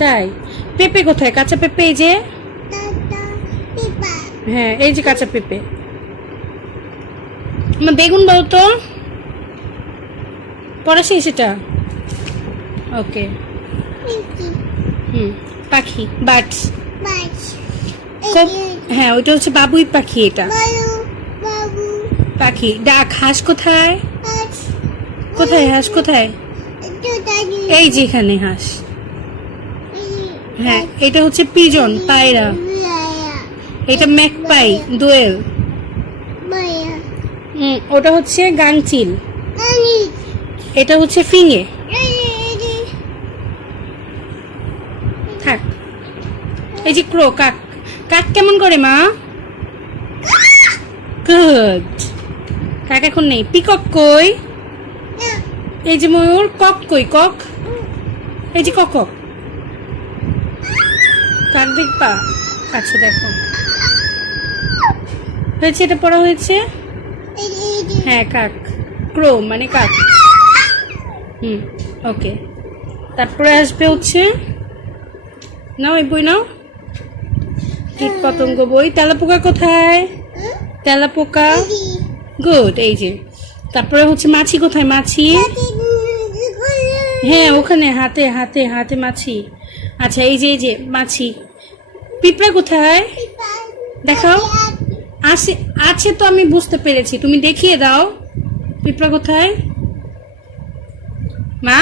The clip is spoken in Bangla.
তাই? পেঁপে কোথায়? কাঁচা পেঁপে এই যে? হ্যাঁ এই যে কাঁচা পেঁপে। আমার বেগুন বলো তো। পড়াশি সেটা ওকে। হুম, পাখি বাট হ্যাঁ ওইটা হচ্ছে বাবুই পাখি এটা। পাখি, ডাক, হাঁস কোথায়? কোথায় হাঁস? কোথায়? এই যে এখানে হাঁস। হ্যাঁ এটা হচ্ছে পিজন, পায়রা। এটা ম্যাকপাই, দোয়েল। ওটা হচ্ছে গাংচিল এটা হচ্ছে ফিঙে। থাক। এই যে ক্রো, কাক। কাক কেমন করে, মা? গুড। কাক এখন নেই। পিকক কই? এই যে ময়ূর, কক কই, কক? এই যে কক। কাক দেখবা? আচ্ছা দেখো। হয়েছে এটা পড়া হয়েছে? হ্যাঁ কাক। ক্রো মানে কাক। হুম, ওকে। তারপরে আসবে হচ্ছে, নাও এই বই নাও। কীট পতঙ্গ বই। তেলাপোকা কোথায়? তেলাপোকা। গুড, এই যে। তারপরে হচ্ছে মাছি কোথায়? মাছি? হ্যাঁ ওখানে, হাতে হাতে হাতে মাছি। আচ্ছা এই যে এই যে, মাছি। পিঁপড়া কোথায়? দেখাও। আছে আছে তো, আমি বুঝতে পেরেছি। তুমি দেখিয়ে দাও। পিঁপড়া কোথায়? মা?